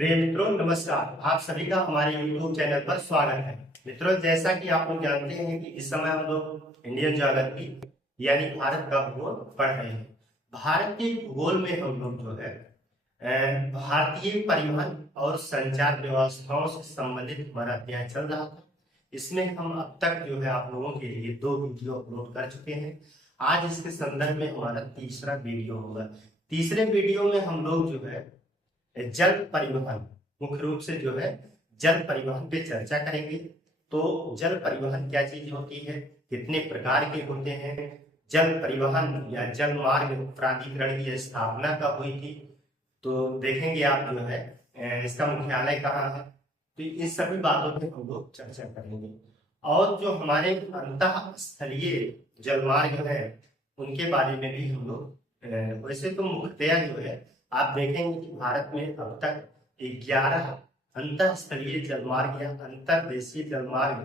प्रिय मित्रों, नमस्कार। आप सभी का हमारे YouTube चैनल पर स्वागत है। मित्रों, जैसा कि आप लोग जानते हैं कि इस समय हम लोग इंडियन ज्योग्राफी यानी भारत का भूगोल पढ़ रहे हैं। भारत के भूगोल में हम लोग जो है भारतीय परिवहन और संचार व्यवस्थाओं से संबंधित हमारा अध्ययन चल रहा था। इसमें हम अब तक जो है आप लोगों के लिए 2 वीडियो अपलोड कर चुके हैं। आज इसके संदर्भ में हमारा तीसरा वीडियो होगा। तीसरे वीडियो में हम लोग जो है जल परिवहन, मुख्य रूप से जो है जल परिवहन पे चर्चा करेंगे। तो जल परिवहन क्या चीज होती है, कितने प्रकार के होते हैं, जल परिवहन या जल मार्ग प्राधिकरण की स्थापना कब हुई थी, तो देखेंगे आप जो है इसका मुख्यालय कहाँ है। तो इन सभी बातों पे हम लोग चर्चा करेंगे। और जो हमारे अंतः स्थलीय जलमार्ग है उनके बारे में भी हम लोग वैसे तो मुख्यतया जो है आप देखेंगे कि भारत में अब तक 11 अंतःस्थलीय जलमार्ग या अंतर्देशीय जलमार्ग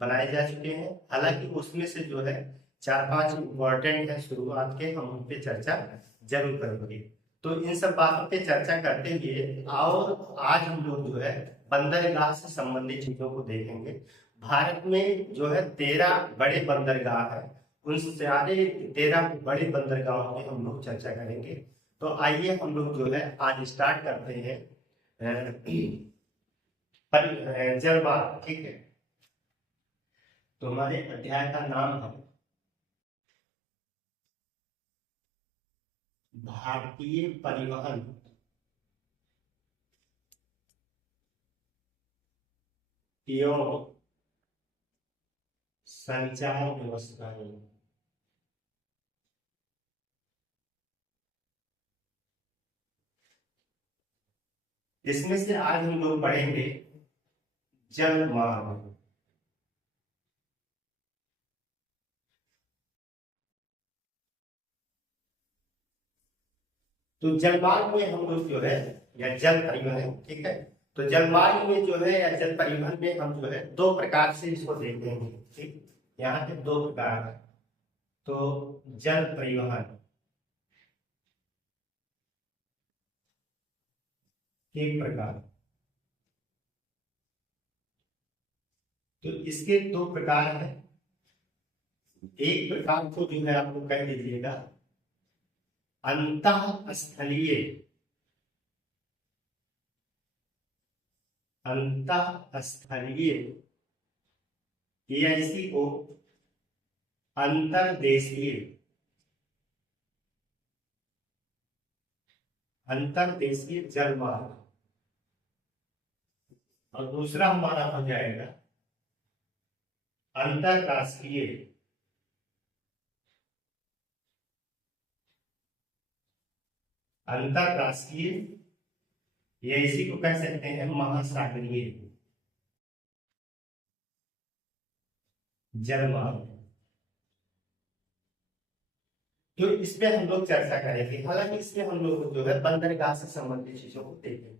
बनाए जा चुके हैं। हालांकि उसमें से जो है 4-5 इंपॉर्टेंट है शुरुआत के, हम उन पे चर्चा जरूर करेंगे। तो इन सब बातों पे चर्चा करते हुए और आज हम लोग जो है बंदरगाह से संबंधित चीजों को देखेंगे। भारत में जो है 13 बड़े बंदरगाह है, उन सारे 13 बड़े बंदरगाहों में हम लोग चर्चा करेंगे। तो आइए हम लोग जो है आज स्टार्ट करते हैं जलमार्ग। ठीक है, तो हमारे अध्याय का नाम है भारतीय परिवहन एवं संचार व्यवस्थाएं। इसमें से आज हम लोग पढ़ेंगे जल मार्ग। तो जलमार्ग में हम लोग जो है या जल परिवहन, ठीक है, तो जलमार्ग में जो है या जल परिवहन में हम जो है 2 प्रकार से इसको देखेंगे। ठीक, यहाँ पे 2 प्रकार है। तो जल परिवहन एक प्रकार, तो इसके 2 प्रकार हैं। एक प्रकार को जो है आप लोग कह लीजिएगा अंतःस्थलीय, अंतःस्थलीय या इसी को अंतर्देशीय, अंतर्देशीय जलमार्ग। और दूसरा हमारा हो जाएगा अंतरराष्ट्रीय, अंतरराष्ट्रीय या इसी को कह सकते हैं महासागरीय जलमार्ग। तो इसमें हम लोग चर्चा करेंगे। हालांकि इसमें हम लोग जो है बंदरगाह से संबंधित चीजों को देखेंगे।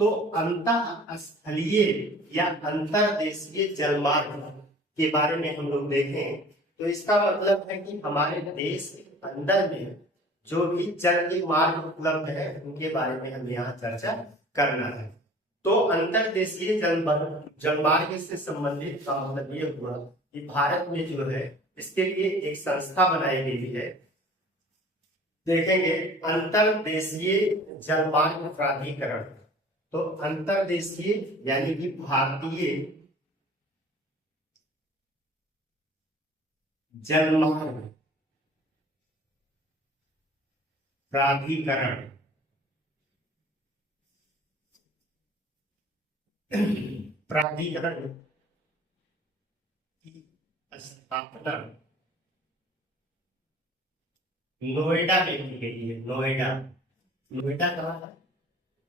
तो अंतःस्थलीय या अंतर्देशीय जलमार्ग के बारे में हम लोग देखें तो इसका मतलब है कि हमारे देश के अंदर में जो भी जल के मार्ग उपलब्ध है उनके बारे में हमें यहाँ चर्चा करना है। तो अंतर्देशीय जलमार्ग से संबंधित का मतलब ये हुआ कि भारत में जो है इसके लिए एक संस्था बनाई गई है। देखेंगे अंतर्देशीय जलमार्ग प्राधिकरण। तो अंतर्देशीय यानी कि भारतीय जलमार्ग प्राधिकरण, प्राधिकरण की स्थापना नोएडा में की गई है। नोएडा, नोएडा कहाँ है?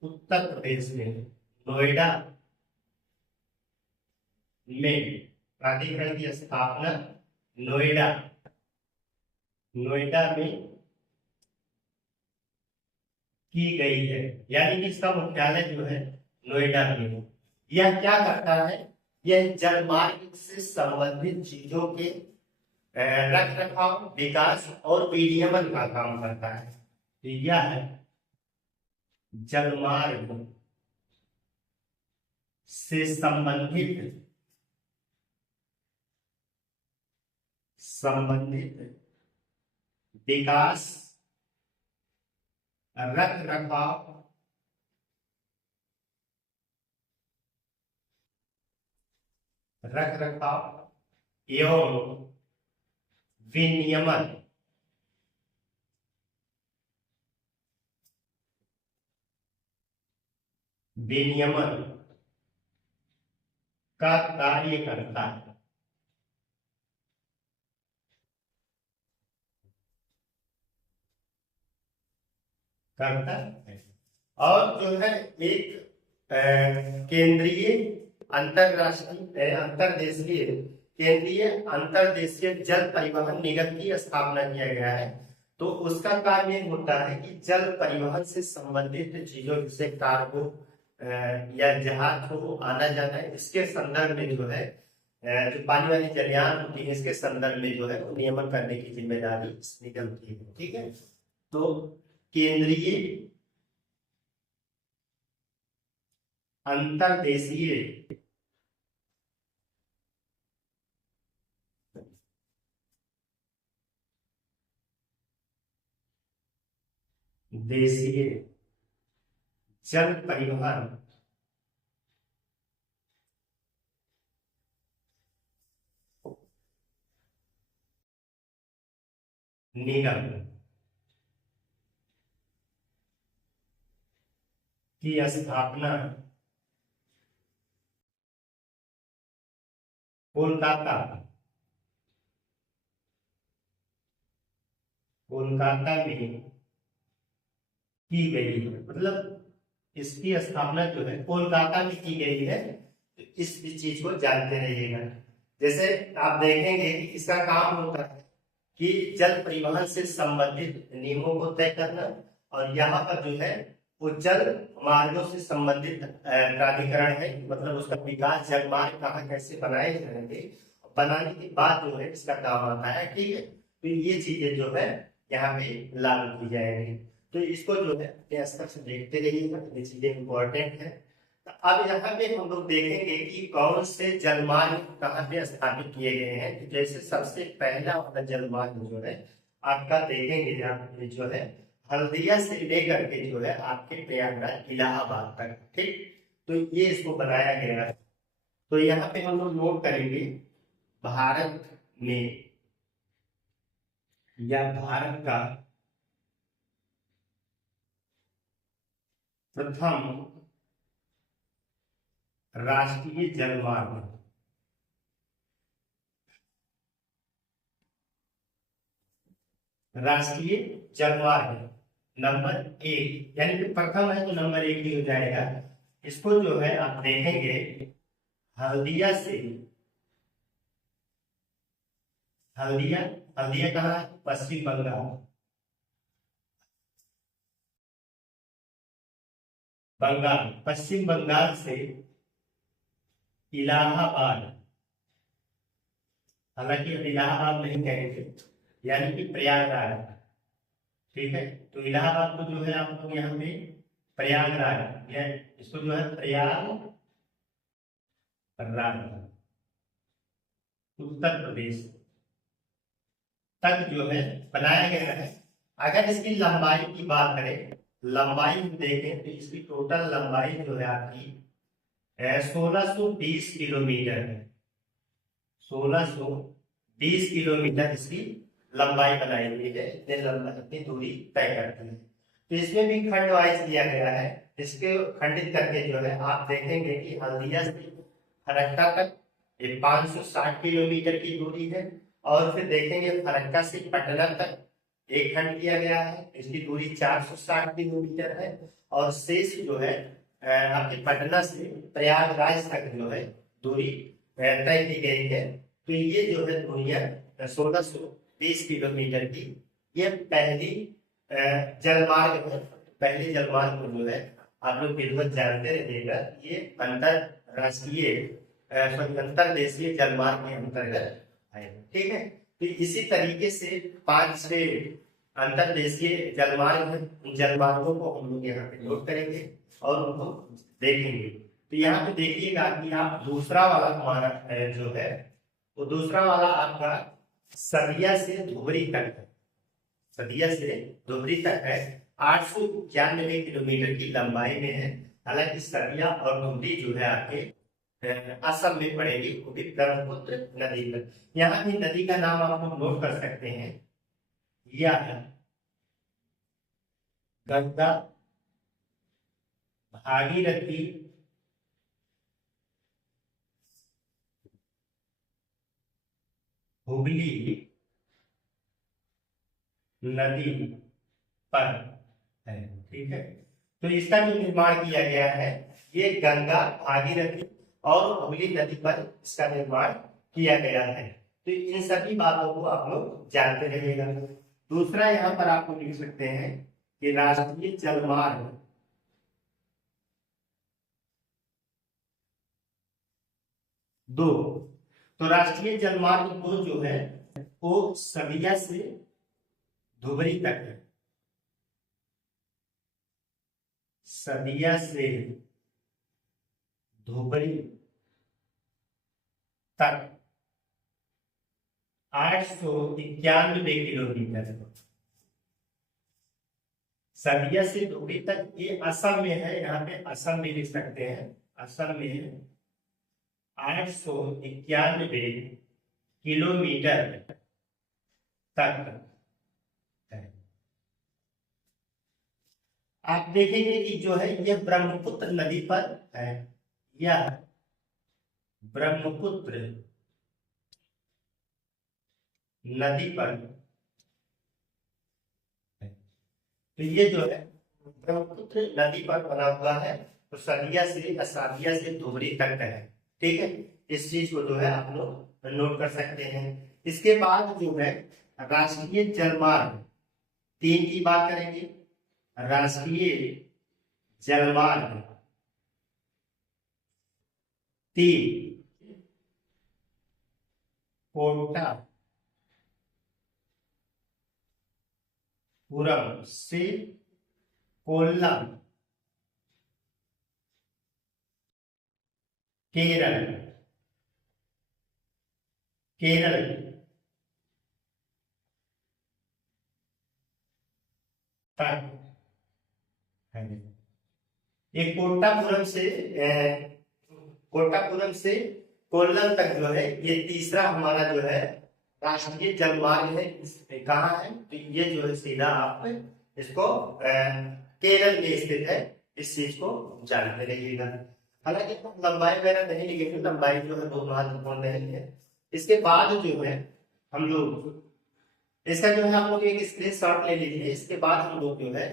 उत्तर प्रदेश में नोएडा में प्राधिकरण की स्थापना नोएडा, नोएडा में की गई है। यानी कि इसका मुख्यालय जो है नोएडा में। यह क्या करता है? यह जलमार्ग से संबंधित चीजों के रख रखाव, विकास और विनियमन का काम करता है। तो यह है जलमार्ग से संबंधित विकास, रख रखाव एवं विनियमन का कार्य करता है। और जो है एक केंद्रीय अंतरदेशीय जल परिवहन निगम की स्थापना किया गया है। तो उसका काम ये होता है कि जल परिवहन से संबंधित चीजों जैसे कार्गो या जहाज को आना जाना है, इसके संदर्भ में जो है जो पानी वाली जलयान होती है इसके संदर्भ में जो है नियमन करने की जिम्मेदारी इस निगम की है। ठीक है, तो केंद्रीय अंतरदेशीय जल परिवहन निगम की स्थापना कोलकाता में की गई है। मतलब इसकी स्थापना जो है कोलकाता में की गई है। तो इस चीज को जानते रहिएगा। जैसे आप देखेंगे कि इसका काम होता है कि जल परिवहन से संबंधित नियमों को तय करना, और यहाँ पर जो है वो जल मार्गों से संबंधित प्राधिकरण है, मतलब उसका विकास, जल मार्ग कहाँ कैसे बनाए जाएंगे, बनाने के बाद जो है इसका काम आता है। ठीक है, तो ये चीजें जो है यहाँ पे लागू की जाएंगी। तो इसको जो है अपने स्तर से देखते रहिएगा, ये चीजें इंपॉर्टेंट है। तो अब यहाँ पे हम लोग देखेंगे कि कौन से जलमार्ग कहाँ पे स्थापित किए गए हैं। तो जैसे सबसे पहला वाला जलमार्ग जो है आपका देखेंगे यहाँ पे जो है हल्दिया से लेकर के जो है आपके प्रयागराज इलाहाबाद तक। ठीक, तो ये इसको बनाया गया है। तो यहाँ पे हम लोग नोट करेंगे भारत में या भारत का प्रथम राष्ट्रीय जलमार्ग, राष्ट्रीय जलमार्ग नंबर 1, यानी कि प्रथम है तो नंबर 1 ही हो जाएगा। इसको जो है आप देखेंगे हल्दिया से, हल्दिया कहाँ है? पश्चिम बंगाल, पश्चिम बंगाल से इलाहाबाद, हालांकि इलाहाबाद नहीं कहेंगे, यानी कि प्रयागराज। ठीक है, तो इलाहाबाद को जो है आप लोग यहाँ पे प्रयागराज, या इसको जो है प्रयागराज, उत्तर प्रदेश तक जो है बनाया गया है। अगर इसकी लंबाई की बात करें, लंबाई देखें तो इसकी टोटल लंबाई जो है आपकी 1620 किलोमीटर है। 1620 किलोमीटर इसकी लंबाई बनाई गई है। इतनी दूरी तय करती है। तो इसमें भी खंड वाइज दिया गया है। इसके खंडित करके जो है आप देखेंगे कि हल्दिया से फरक्का तक 560 किलोमीटर की दूरी है, और फिर देखेंगे फरक्का से पटना तक एक खंड किया गया है, इसकी दूरी 460 किलोमीटर है, और शेष जो है आपके पटना से प्रयागराज तक जो है दूरी तय की गई है। तो ये जो है दूरियां 1620 किलोमीटर की, ये पहली जलमार्ग है। पहले जलमार्ग को जो है आप लोग बिल्कुल जानते रहिएगा, ये अंतरराष्ट्रीय अंतरदेशीय जलमार्ग के अंतर्गत है। ठीक है, तो इसी तरीके से 5-6 अंतरदेशीय जलमार्ग हैं। उन जलमार्गों को हम लोग यहाँ पे नोट करेंगे और उनको देखेंगे। तो यहाँ पे देखिएगा कि आप दूसरा वाला हमारा जो है वो दूसरा वाला आपका सदिया से धुबरी तक है। सदिया से धुबरी तक है, 891 किलोमीटर की लंबाई में है। हालांकि सदिया और धुबरी जो है आपके असम में पड़ेगी, वो भी ब्रह्मपुत्र नदी पर। यहाँ की नदी का नाम आप लोग नोट कर सकते हैं, यह है गंगा, भागीरथी, हुगली नदी पर है। ठीक है, तो इसका जो निर्माण किया गया है, ये गंगा, भागीरथी और हुगली नदी पर इसका निर्माण किया गया है। तो इन सभी बातों को आप लोग जानते रहिएगा। दूसरा यहाँ पर आपको लिख सकते हैं कि राष्ट्रीय जलमार्ग 2। तो राष्ट्रीय जलमार्ग 2 जो है वो सदिया से धुबरी तक है। सदिया से धुबरी तक 891 किलोमीटर। सदिया से धुबरी तक ये असम में है, यहाँ पे असम में लिख सकते हैं। असम में 891 किलोमीटर तक है। आप देखेंगे कि जो है यह ब्रह्मपुत्र नदी पर है, यह ब्रह्मपुत्र नदी पर है। तो ये जो है ब्रह्मपुत्र नदी पर बना हुआ है। तो सदिया से धुबरी तक है। ठीक है, इस चीज को जो है आप लोग नोट कर सकते हैं। इसके बाद जो है राष्ट्रीय जलमार्ग 3 की बात करेंगे। राष्ट्रीय जलमार्ग 3 कोटा पुरम से कोल्लम केरल तक है। ये कोटापुरम से कोल्लम तक जो है ये तीसरा हमारा जो है राष्ट्रीय जलमार्ग है। कहाँ है? तो ये जो है सीधा आप इसको केरल में स्थित है। इस चीज को जानते रहिएगा। हालांकि लंबाई वगैरह नहीं लिखेंगे, लंबाई जो है बहुत महत्वपूर्ण नहीं है। इसके बाद जो है हम लोग इसका जो है आप लोग एक स्क्रीनशॉट ले लीजिए। इसके बाद हम लोग जो है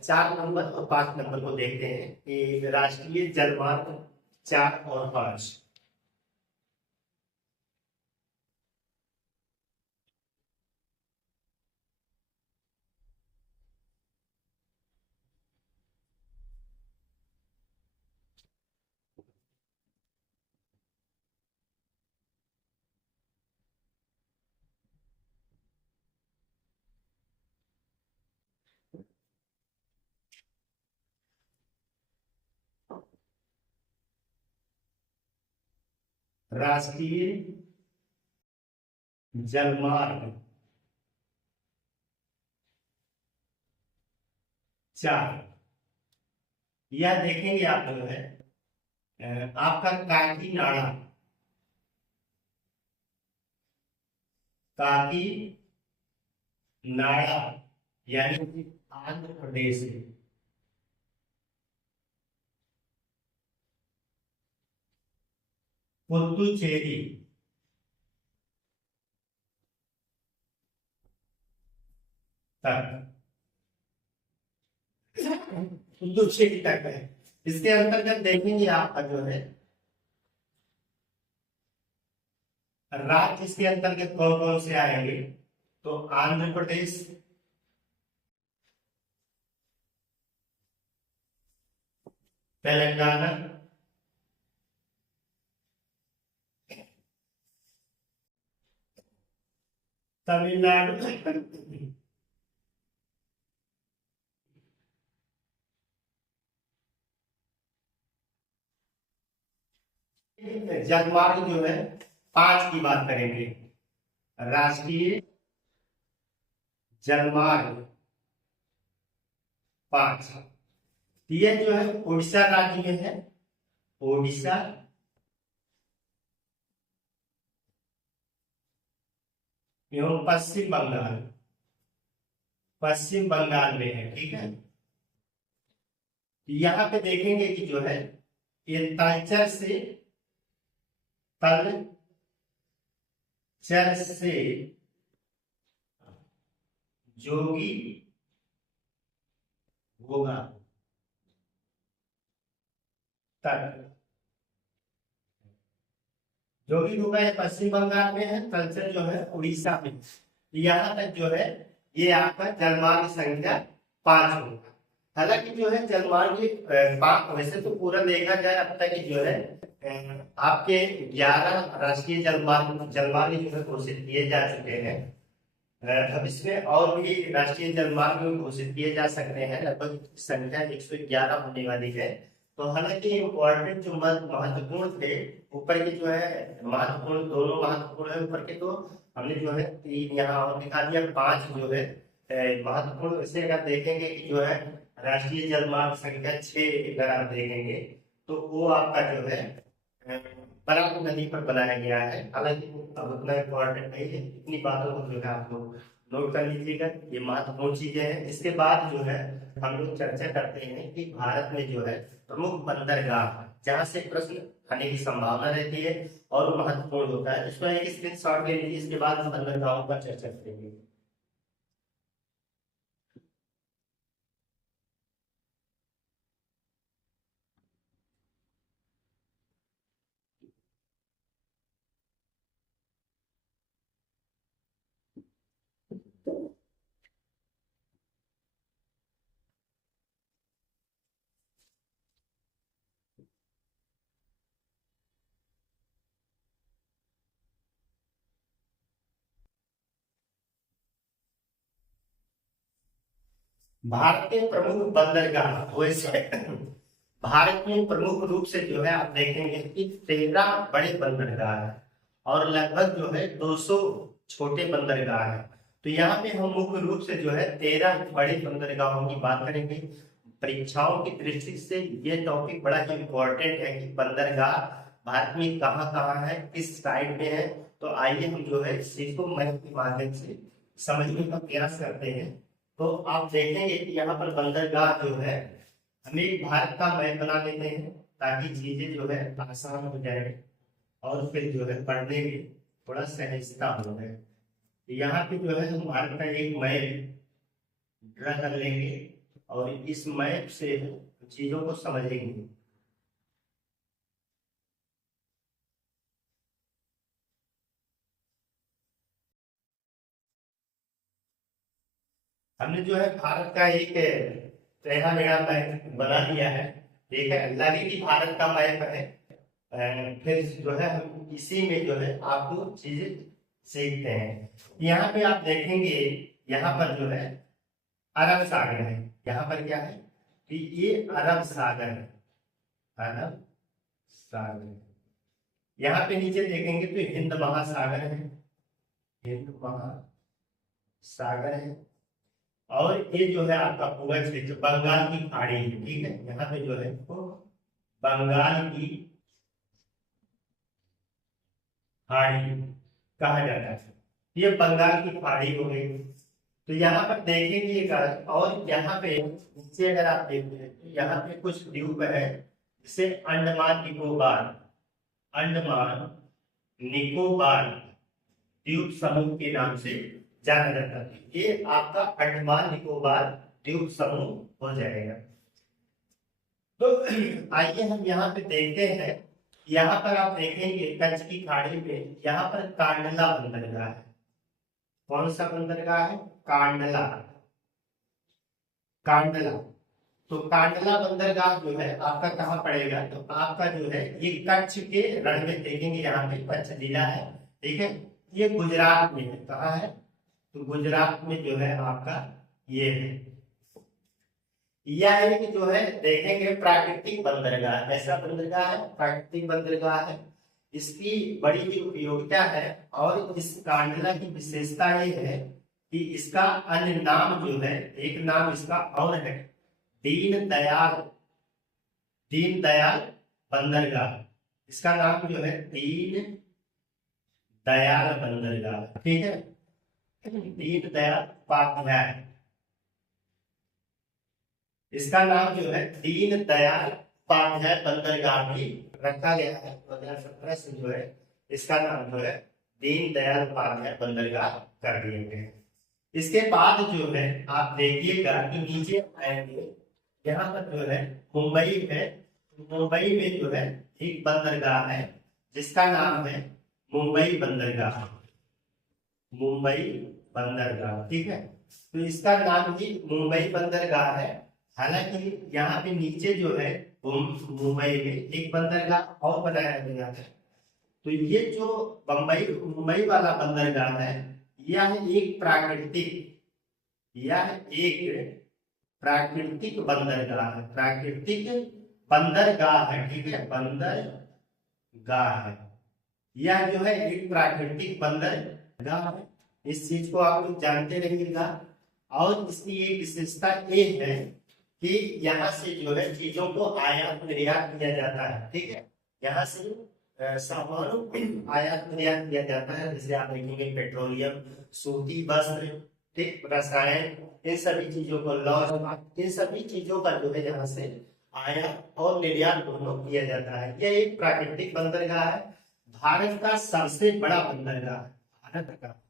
4 नंबर और 5 नंबर को देखते हैं कि राष्ट्रीय जलमार्ग 4 और 5। राष्ट्रीय जलमार्ग 4, यह देखेंगे आप जो है आपका काकीनाडा यानी कि आंध्र प्रदेश है। पुदुचेरी तक, पुदुचेरी तक है। इसके अंतर्गत देखेंगे आपका जो है राज्य इसके अंतर्गत कौन कौन से आएंगे। तो आंध्र प्रदेश, तेलंगाना, तमिलनाडु, जलमार्ग जो है 5 की बात करेंगे। राष्ट्रीय जलमार्ग 5, ये जो है उड़ीसा राज्य में है। उड़ीसा एवं पश्चिम बंगाल में है। ठीक है, यहाँ पे देखेंगे कि जो है ये तलचर से जोगी घोघा तक, जोगी घोघा है पश्चिम बंगाल में है, तलचर जो है उड़ीसा में। यहाँ तक जो है ये आपका जलमार्ग संख्या 5 होगा। हालांकि जो है जलमार्ग 5, वैसे तो पूरा देखा जाए अब तक जो है आपके 11 राष्ट्रीय जलमार्ग जो है घोषित किए जा चुके हैं। अब इसमें और भी राष्ट्रीय जलमार्ग घोषित किए जा सकते हैं, लगभग संख्या 111 होने वाली है। तो हालांकि इम्पोर्टेंट जो महत्वपूर्ण थे ऊपर के जो है महत्वपूर्ण, दोनों महत्वपूर्ण है ऊपर के, तो हमने जो है 3 यहाँ और दिखा दिया। 5 जो है महत्वपूर्ण, इसे अगर देखेंगे कि जो है राष्ट्रीय जलमार्ग संख्या 6 अगर आप देखेंगे तो वो आपका जो है बराबर नदी पर बनाया गया है। हालांकि अब उतना इम्पोर्टेंट नहीं है, इतनी बातों को जो है आप लोग नोट कर लीजिएगा, ये महत्वपूर्ण चीजें हैं। इसके बाद जो है हम लोग चर्चा करते हैं कि भारत में जो है प्रमुख बंदरगाह जहाँ से प्रश्न आने की संभावना रहती है और महत्वपूर्ण होता है, इसको एक स्क्रीनशॉट ले लीजिए। इसके बाद हम बंदरगाहों पर चर्चा करेंगे। भारत के प्रमुख बंदरगाह, वैसे भारत में प्रमुख रूप से जो है आप देखेंगे कि 13 बड़े बंदरगाह हैं और लगभग जो है 200 छोटे बंदरगाह हैं। तो यहाँ पे हम मुख्य रूप से जो है 13 बड़े बंदरगाहों की बात करेंगे। परीक्षाओं की दृष्टि से ये टॉपिक बड़ा ही इम्पोर्टेंट है कि बंदरगाह भारत में कहाँ कहाँ है, किस साइड में है। तो आइए हम जो है इस चीज को मैप के माध्यम से समझने का प्रयास करते हैं। तो आप देखेंगे कि यहाँ पर बंदरगाह जो है, हमें भारत का मैप बना लेते हैं ताकि चीजें जो है आसान हो जाए और फिर जो है पढ़ने में थोड़ा सहजता हो जाए। यहाँ पे जो है हम भारत का एक मैप ड्रा कर लेंगे और इस मैप से चीजों को समझेंगे। हमने जो है भारत का एक टेढ़ा मेढ़ा मैप बना दिया है। ठीक है, लगे कि भारत का मैप है। फिर जो है हम इसी में जो है आपको चीजें सीखते हैं। यहाँ पे आप देखेंगे, यहाँ पर जो है अरब सागर है। यहाँ पर क्या है कि ये अरब सागर है, अरब सागर। यहाँ पे नीचे देखेंगे तो हिंद महासागर है, हिंद महासागर है। और ये जो है आपका पूरा क्षेत्र बंगाल की खाड़ी है। ठीक है, यहाँ पे जो है तो बंगाल की खाड़ी कहा जाता है। ये बंगाल की खाड़ी हो गई। तो यहाँ पर देखेंगे और यहाँ पे नीचे अगर आप देखते तो यहाँ पे कुछ द्वीप है जिसे अंडमान निकोबार द्वीप समूह के नाम से जाना जाता है। ये आपका अंडमान निकोबार द्वीप समूह हो जाएगा। तो आइए हम यहाँ पे देखते हैं। यहाँ पर आप देखेंगे कच्छ की खाड़ी पे यहाँ पर कांडला बंदरगाह है। कौन सा बंदरगाह है? कांडला। कांडला, तो कांडला बंदरगाह जो है आपका कहाँ पड़ेगा? तो आपका जो है ये कच्छ के रण में देखेंगे, यहाँ पे कच्छ जिला है। ठीक है, ये गुजरात में है। कहाँ है? तो गुजरात में जो है आपका ये है। यह एक जो है देखेंगे प्राकृतिक बंदरगाह। ऐसा बंदरगाह है, प्राकृतिक बंदरगाह है। इसकी बड़ी ही उपयोगिता है और इस कांडला की विशेषता ये है कि इसका अन्य नाम जो है, एक नाम इसका और है दीन दयाल, दीन दयाल बंदरगाह। इसका नाम जो है दीन दयाल बंदरगाह, ठीक है, दीन दयाल उपाध्याय। इसका नाम जो है दीन दयाल उपाध्याय बंदरगाह भी रखा गया है। 2017 से जो है इसका नाम जो है दीन दयाल उपाध्याय बंदरगाह कर दिए गए। इसके बाद जो है आप देखिएगा कि नीचे आएंगे, यहाँ पर जो है मुंबई है, मुंबई में जो है एक बंदरगाह है जिसका नाम है मुंबई बंदरगाह, मुंबई बंदरगाह, ठीक है। तो इसका नाम ही मुंबई बंदरगाह है। हालांकि यहाँ पे नीचे जो है मुंबई में एक बंदरगाह और बनाया गया है। तो ये जो मुंबई वाला बंदरगाह है, यह एक प्राकृतिक बंदरगाह है, प्राकृतिक बंदरगाह है, ठीक है, बंदरगाह है। यह जो है एक प्राकृतिक बंदरगाह है। इस चीज को आप लोग जानते रहिएगा। और इसकी एक विशेषता ये है कि यहाँ से जो है चीजों को आयात निर्यात किया जाता है, ठीक है। यहाँ से सामानों को आयात निर्यात किया जाता है। जैसे आप देखेंगे पेट्रोलियम, सूती वस्त्र, ठीक, रसायन, इन सभी चीजों को, लौह, इन सभी चीजों का जो है यहाँ से आयात और निर्यात दोनों किया जाता है। यह एक प्राकृतिक बंदरगाह है, भारत का सबसे बड़ा बंदरगाह है, भारत का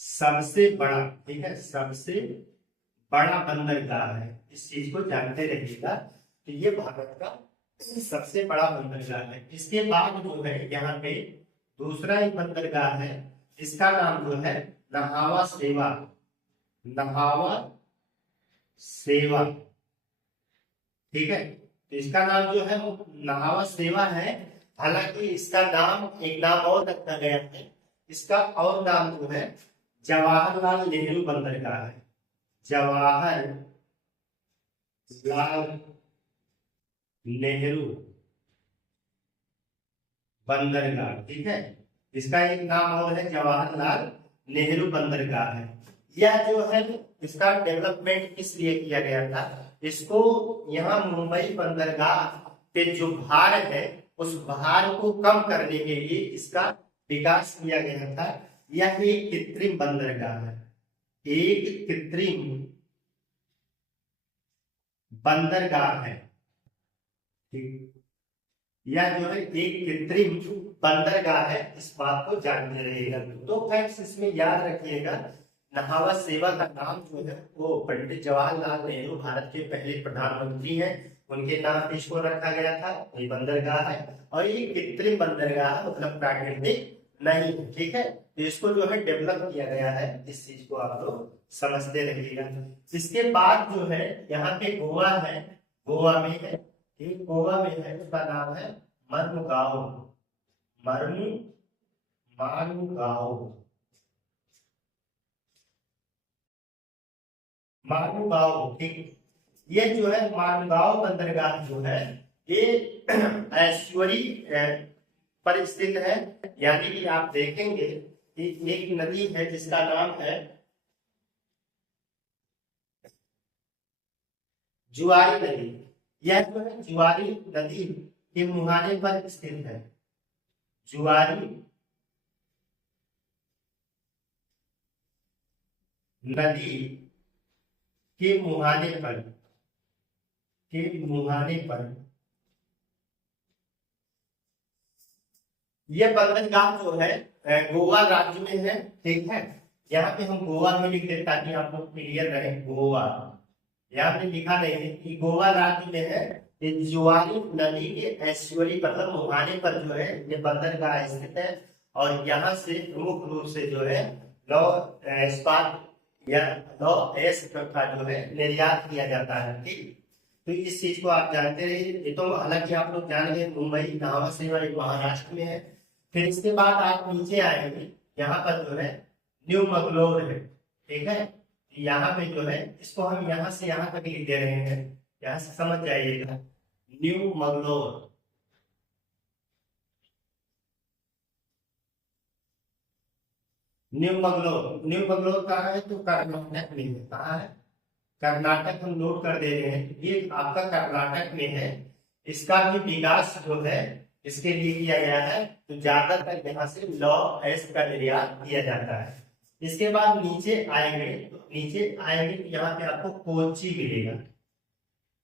सबसे बड़ा, ठीक है, सबसे बड़ा बंदरगाह है। इस चीज को जानते रहिएगा। तो ये भारत का सबसे बड़ा बंदरगाह है। इसके बाद जो है यहाँ पे दूसरा एक बंदरगाह है, इसका नाम जो है नहावा सेवा, नहावा सेवा, ठीक है। तो इसका नाम जो है वो नहावा सेवा है। हालांकि इसका नाम, एक नाम और रखा गया है, इसका और नाम जो है जवाहरलाल नेहरू बंदरगाह है, जवाहरलाल नेहरू बंदरगाह, ठीक है। इसका एक नाम और है जवाहरलाल नेहरू बंदरगाह है। यह जो है इसका डेवलपमेंट किस लिए किया गया था, इसको यहाँ मुंबई बंदरगाह पे जो भार है उस भार को कम करने के लिए इसका विकास किया गया था। यह एक कृत्रिम बंदरगाह है, एक कृत्रिम बंदरगाह है, ठीक। यह जो है एक कृत्रिम बंदरगाह है, इस बात को जानते रहिएगा। तो फ्रेंड्स इसमें याद रखिएगा, नहावा सेवा का नाम जो है वो पंडित जवाहरलाल नेहरू भारत के पहले प्रधानमंत्री हैं, उनके नाम पे इसको रखा गया था। ये बंदरगाह है और ये कृत्रिम बंदरगाह, मतलब प्राकृतिक नहीं, ठीक है। तो इसको जो है डेवलप किया गया है, इस चीज को आप लोग समझते रहिएगा। इसके बाद जो है यहाँ पे गोवा है, गोवा में है, ठीक, गोवा में है, उसका नाम है मर्मुगाओ, मार्मुगाओ, ठीक। ये जो है मार्मुगाओ बंदरगाह जो है ये ऐश्वरी पर स्थित है। यानी कि आप देखेंगे कि एक नदी है जिसका नाम है जुआरी नदी। यह जो है जुआरी नदी के मुहाने पर स्थित है, जुआरी नदी के मुहाने पर, यह बंदरगाह जो है गोवा राज्य में है, ठीक है। यहाँ पे हम गोवा में लिख देते ताकि आप लोग क्लियर रहे। गोवा यहाँ पे लिखा नहीं है कि गोवा राज्य में है। ये जुआरी नदी के ऐश्वरी मतलब मुहाने पर जो है ये बंदरगाह स्थित है। और यहाँ से प्रमुख रूप से जो है लौह इस्पात या लौह अयस्क का जो है निर्यात किया जाता है, ठीक। तो इस चीज को आप जानते रहिए। ये तो हालांकि आप लोग जान गए, मुंबई नहावा सेवा महाराष्ट्र में है। फिर इसके बाद आप नीचे आएंगे, यहाँ पर जो है न्यू मंगलोर है, ठीक है। यहाँ पे जो है इसको हम यहाँ से यहाँ तक लिख दे रहे हैं, यहाँ से समझ जाइएगा। न्यू मंगलोर, न्यू मंगलोर कहाँ है? तो कर्नाटक में है। कहाँ है? कर्नाटक। हम नोट कर दे रहे हैं, ये आपका कर्नाटक में है। इसका भी विकास जो है इसके लिए किया गया है, तो ज्यादातर यहाँ से लौ एस का निर्यात किया जाता है। इसके बाद नीचे आएंगे, तो नीचे आएंगे तो यहाँ पे आपको कोची मिलेगा।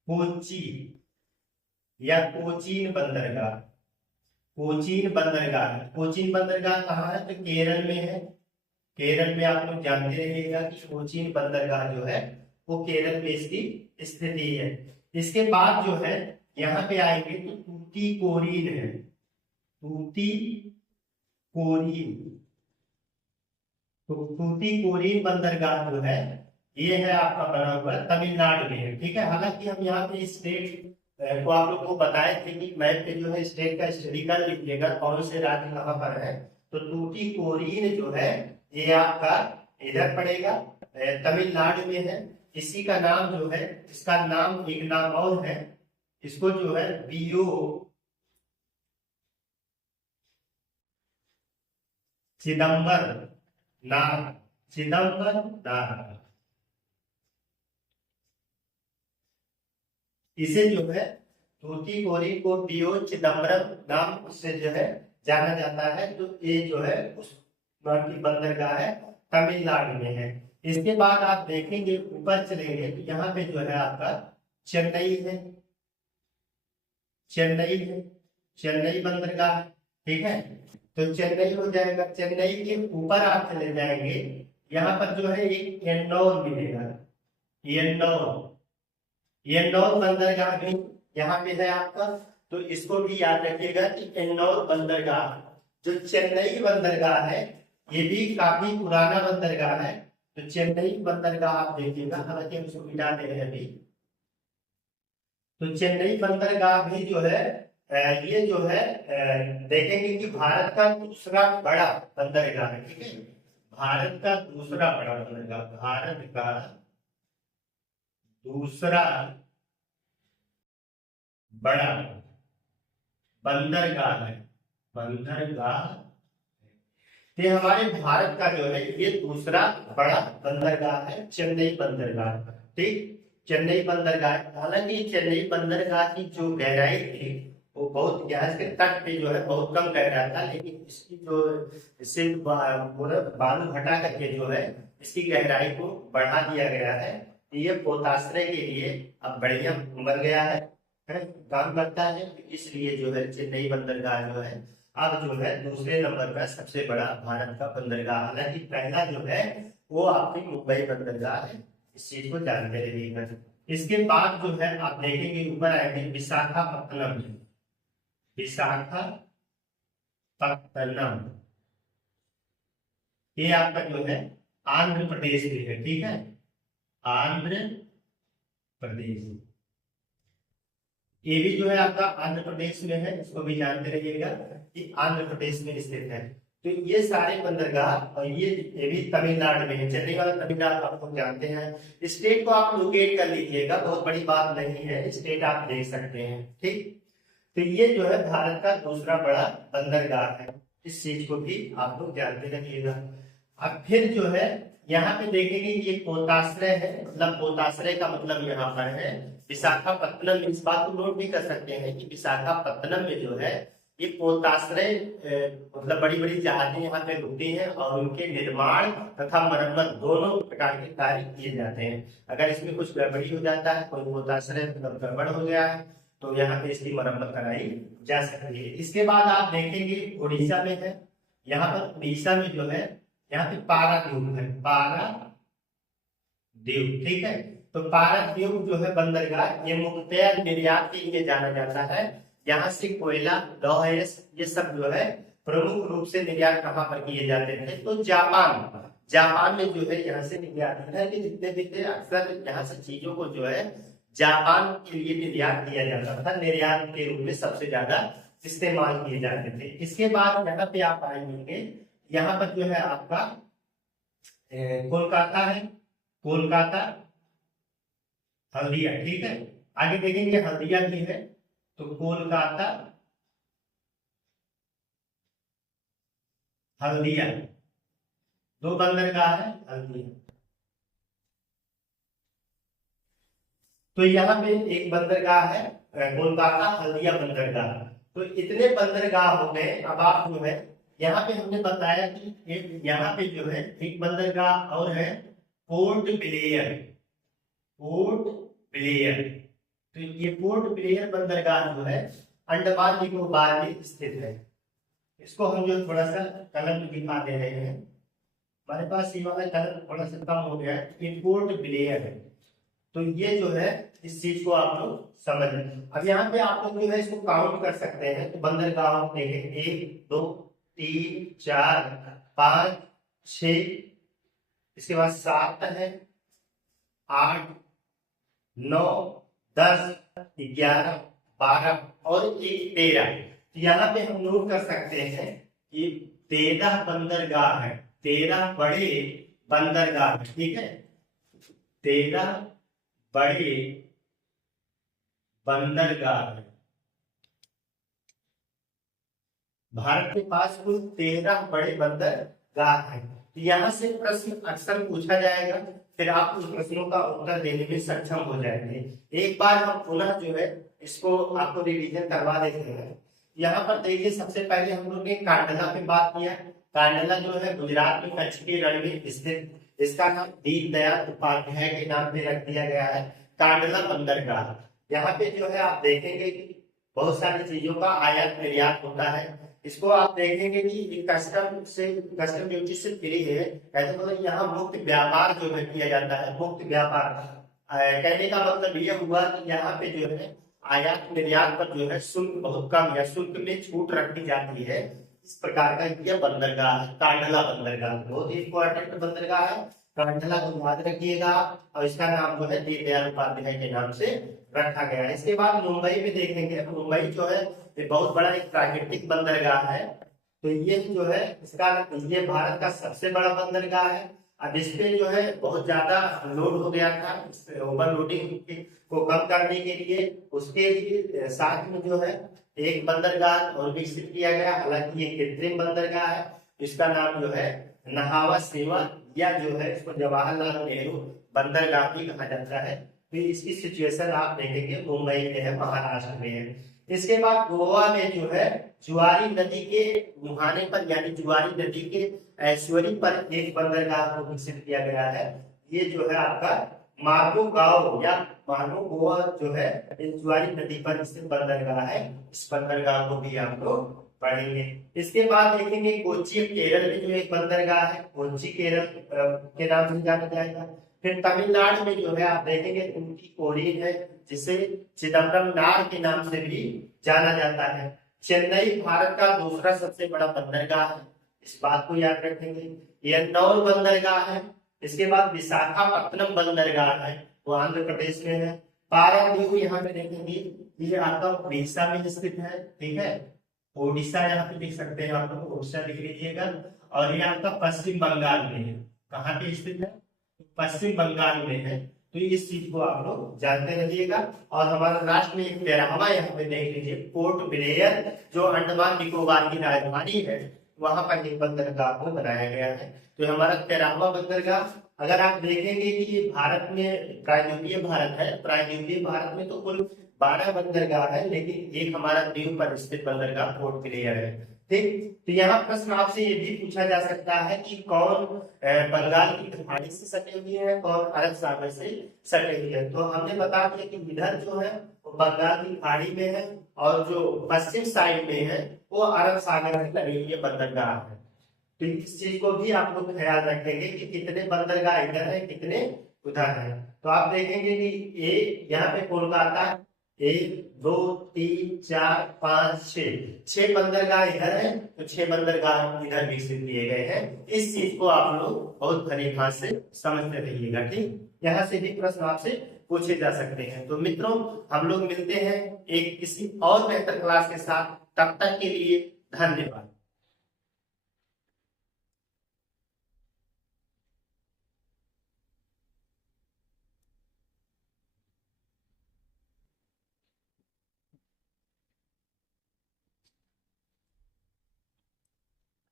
कोची या कोचीन बंदरगाह। कोचीन बंदरगाह, कोचीन बंदरगाह कहाँ है? तो केरल में है। केरल में आप लोग जानते रहिएगा कि कोचीन बंदरगाह जो है वो केरल में इसकी स्थिति है। इसके बाद जो है यहाँ पे आएंगे तो तूतीकोरिन है। तूतीकोरिन, तो तूतीकोरिन बंदरगाह जो है ये है आपका बना हुआ तमिलनाडु में है। ठीक है, हालांकि हम यहाँ पे स्टेट को आप लोग को बताए थे कि मैप पे जो है स्टेट का स्टडी कर लीजिएगा कौन से राज्य कहाँ पर है। तो तूतीकोरिन जो है ये आपका इधर पड़ेगा, तमिलनाडु में है। इसी का नाम जो है, इसका नाम एक नाम और है, इसको जो है बीओ चिदम्बर नाग, चिदम्बर नाग, इसे जो है तूतीकोरिन को बीओ चिदम्बरम नाम से जो है जाना जाता है। तो ये जो है उस की बंदरगाह है, तमिलनाडु में है। इसके बाद आप देखेंगे ऊपर चलेंगे तो यहाँ पे जो है आपका चेन्नई है। चेन्नई है, चेन्नई बंदरगाह। ठीक है, तो चेन्नई हो जाएगा। चेन्नई के ऊपर आप चले जाएंगे, यहाँ पर जो है एक एन्नौर मिलेगा। एन्नौर बंदरगाह भी यहाँ पे है आपका। तो इसको भी याद रखिएगा कि एन्नौर बंदरगाह, जो चेन्नई बंदरगाह है ये भी काफी पुराना बंदरगाह है। तो चेन्नई बंदरगाह आप देखिएगा, हालांकि हम उसको मिटा दे रहे हैं अभी। तो चेन्नई बंदरगाह भी जो है ये जो है देखेंगे कि भारत का दूसरा बड़ा बंदरगाह है। ठीक है, भारत का दूसरा बड़ा बंदरगाह, भारत का दूसरा बड़ा बंदरगाह है। बंदरगाह, ये हमारे भारत का जो है ये दूसरा बड़ा बंदरगाह है, चेन्नई बंदरगाह। ठीक, चेन्नई बंदरगाह। हालांकि चेन्नई बंदरगाह की जो गहराई थी वो बहुत, गैस के तट पे जो है बहुत कम गहरा था, लेकिन इसकी जो सिर्फ बालू हटा करके जो है इसकी गहराई को बढ़ा दिया गया है। ये पोताश्रय के लिए अब बढ़िया बन गया है, काम करता है। इसलिए जो है चेन्नई बंदरगाह जो है अब जो है दूसरे नंबर पर सबसे बड़ा भारत का बंदरगाह। हालांकि पहला जो है वो आपकी मुंबई बंदरगाह है, इस चीज को जानते रहिएगा। इसके बाद जो है आप देखेंगे ऊपर आएंगे विशाखापत्तनम। विशाखापत्तनम ये आपका जो है आंध्र प्रदेश में है। ठीक है, आंध्र प्रदेश, ये भी जो है आपका आंध्र प्रदेश में है, इसको भी जानते रहिएगा कि आंध्र प्रदेश में स्थित है। तो ये सारे बंदरगाह, और ये भी तमिलनाडु में है। चंडीगढ़ तमिलनाडु आप लोग जानते हैं। स्टेट को आप लोकेट कर लीजिएगा, बहुत बड़ी बात नहीं है, स्टेट आप देख सकते हैं। ठीक, तो ये जो है भारत का दूसरा बड़ा बंदरगाह है, इस चीज को भी आप लोग जानते रहिएगा। अब फिर जो है यहाँ पे देखेंगे ये पोताश्रय है, मतलब पोताश्रय का मतलब यहाँ पर है विशाखापत्तनम। इस बात को नोट भी कर सकते हैं कि विशाखापत्तनम में जो है ये पोताश्रय मतलब बड़ी बड़ी जहाजें यहाँ पे रुकती हैं और उनके निर्माण तथा मरम्मत दोनों प्रकार के कार्य किए जाते हैं। अगर इसमें कुछ गड़बड़ी हो जाता है, कोई पोताश्रय मतलब गड़बड़ हो गया है, तो यहाँ पे इसकी मरम्मत कराई जा सकती है। इसके बाद आप देखेंगे उड़ीसा में है। यहाँ पर उड़ीसा में जो है यहाँ पे पारादीप है, पारादीप। ठीक है, तो पारादीप जो है बंदरगाह, ये मुख्यतः निर्यात के लिए जाना जाता है। यहाँ से कोयला, लौह ये सब जो है प्रमुख रूप से निर्यात कहाँ पर किए जाते थे? तो जापान में जो है यहाँ से निर्यात है कि जितने भी थे अक्सर यहाँ से चीजों को जो है जापान के लिए निर्यात किया जाता था। निर्यात के रूप में सबसे ज्यादा इस्तेमाल किए जाते थे। इसके बाद यहाँ पे आप आएंगे, यहाँ पर जो है आपका कोलकाता है, कोलकाता, हल्दिया। ठीक है, आगे देखेंगे हल्दिया भी है, तो कोलकाता, हल्दिया, दो बंदरगाह है हल्दिया। तो यहाँ पे एक बंदरगाह है कोलकाता हल्दिया बंदरगाह। तो इतने बंदरगाह हो गए। अब आप जो है यहाँ पे हमने बताया कि एक यहाँ पे जो है एक बंदरगाह और है पोर्ट ब्लेयर। पोर्ट ब्लेयर, तो ये पोर्ट ब्लेयर बंदरगाह जो है अंडमान निकोबार में स्थित है। इसको हम जो थोड़ा सा कलर दिखा दे रहे हैं। हमारे पास ये वाला कलर थोड़ा सा कम हो गया है, ये पोर्ट ब्लेयर है। तो ये जो है इस चीज को आप लोग समझ लें। अब यहाँ पे आप लोग जो है इसको काउंट कर सकते हैं। तो बंदरगाह देखें 1 2 3 4 5 6, इसके बाद 7 है, 8 9 10 11 12 और एक 13। यहाँ पे हम नोट कर सकते हैं कि 13 बंदरगाह है, 13 बड़े बंदरगाह, ठीक है। 13 बड़े बंदरगाह है। भारत के पास कुल 13 बड़े बंदरगाह हैं। यहाँ से प्रश्न अक्सर पूछा जाएगा, फिर आप उस प्रश्नों का उत्तर देने में सक्षम हो जाएंगे। एक बार हम पुनः जो है इसको आपको रिवीजन करवा देते हैं। यहाँ पर देखिए, सबसे पहले हम लोग ने कांडला पे बात किया। कांडला जो है गुजरात में कच्छ के रण में स्थित, इसका नाम दीनदयाल उपाध्याय के नाम पे रख दिया गया है, कांडला बंदरगाह। यहाँ पे जो है आप देखेंगे कि बहुत सारी चीजों का आयात निर्यात होता है। इसको आप देखेंगे कि कस्टम ड्यूटी से फ्री है, ऐसे मतलब यहाँ मुक्त व्यापार जो है किया जाता है। मुक्त व्यापार कहने का मतलब ये हुआ कि यहाँ पे जो है आयात निर्यात पर जो है शुल्क बहुत कम या शुल्क में छूट रखी जाती है। इस प्रकार का यह बंदरगाह है, कांडला बंदरगाह। बहुत ही इंपॉर्टेंट बंदरगाह है, कांडला को याद रखिएगा। और इसका नाम जो है दीनदयाल उपाध्याय के नाम से रखा गया है। इसके बाद मुंबई में देखेंगे, मुंबई जो है ये बहुत बड़ा एक प्राकृतिक बंदरगाह है। तो ये जो है इसका, ये भारत का सबसे बड़ा बंदरगाह है। अब इस पे जो है बहुत ज्यादा लोड हो गया था, ओवरलोडिंग को कम करने के लिए उसके लिए साथ में जो है एक बंदरगाह और विकसित किया गया। हालांकि ये कृत्रिम बंदरगाह है, इसका नाम जो है नहावा सेवा या जो है इसको जवाहरलाल नेहरू बंदरगाह भी कहा जाता है। तो इसकी सिचुएशन आप देखेंगे मुंबई में है, महाराष्ट्र में है। इसके बाद गोवा में जो है जुआरी नदी के मुहाने पर यानी जुआरी नदी के ऐश्वरी पर एक बंदरगाह को विकसित किया गया है। ये जो है आपका मार्गो गांव या मार्गो गोवा जो है जुआरी नदी पर स्थित बंदरगाह है। इस बंदरगाह को भी आप लोग पढ़ेंगे। इसके बाद देखेंगे कोच्चि केरल में जो एक बंदरगाह है, कोच्चि केरल के नाम से जाना जाएगा। फिर तमिलनाडु में जो है आप देखेंगे उनकी कोरीन है, जिसे चिदम्बरम नाड़ के नाम से भी जाना जाता है। चेन्नई भारत का दूसरा सबसे बड़ा बंदरगाह है, इस बात को याद रखेंगे। एन्नौर बंदरगाह है। इसके बाद विशाखापत्तनम बंदरगाह है, वो आंध्र प्रदेश में है। पारादीप यहाँ पे देखेंगे, ये आपका उड़ीसा में स्थित है, ठीक है। ओडिशा यहाँ पे लिख सकते हैं आप लोग, ओडिशा लिख लीजिएगा। और ये आपका पश्चिम बंगाल में है। कहाँ पे स्थित है? पश्चिम बंगाल में है। तो इस चीज को आप लोग जानते रहिएगा। और हमारा राष्ट्र में एक 13वां यहाँ पे देख लीजिए, पोर्ट ब्लेयर, जो अंडमान निकोबार की राजधानी है, वहां पर एक बंदरगाह को बनाया गया है। तो हमारा 13वां बंदरगाह, अगर आप देखेंगे कि भारत में प्रायद्वीपीय भारत है, प्रायद्वीपीय भारत में तो कुल 12 बंदरगाह है, लेकिन एक हमारा द्वीप पर स्थित बंदरगाह पोर्ट ब्लेयर है, ठीक। तो यहाँ प्रश्न आपसे ये भी पूछा जा सकता है कि कौन बंगाल की खाड़ी से सटे हुए हैं, कौन अरब सागर से सटे हुए हैं। तो हमने बता दिया कि इधर जो है वो बंगाल की खाड़ी में है, और जो पश्चिम साइड में है वो अरब सागर से लगे हुए बंदरगाह है। तो इस चीज को भी आप लोग ख्याल रखेंगे कि कितने बंदरगाह इधर है, कितने उधर है। तो आप देखेंगे कि ए यहाँ पे कोलकाता 1 2 3 4 5 6 बंदरगाह इधर है, तो 6 बंदरगाह इधर विकसित किए गए हैं। इस चीज को आप लोग बहुत भली भांति से समझते रहिएगा, ठीक। यहाँ से भी प्रश्न आपसे पूछे जा सकते हैं। तो मित्रों, हम लोग मिलते हैं एक किसी और बेहतर क्लास के साथ, तब तक के लिए धन्यवाद।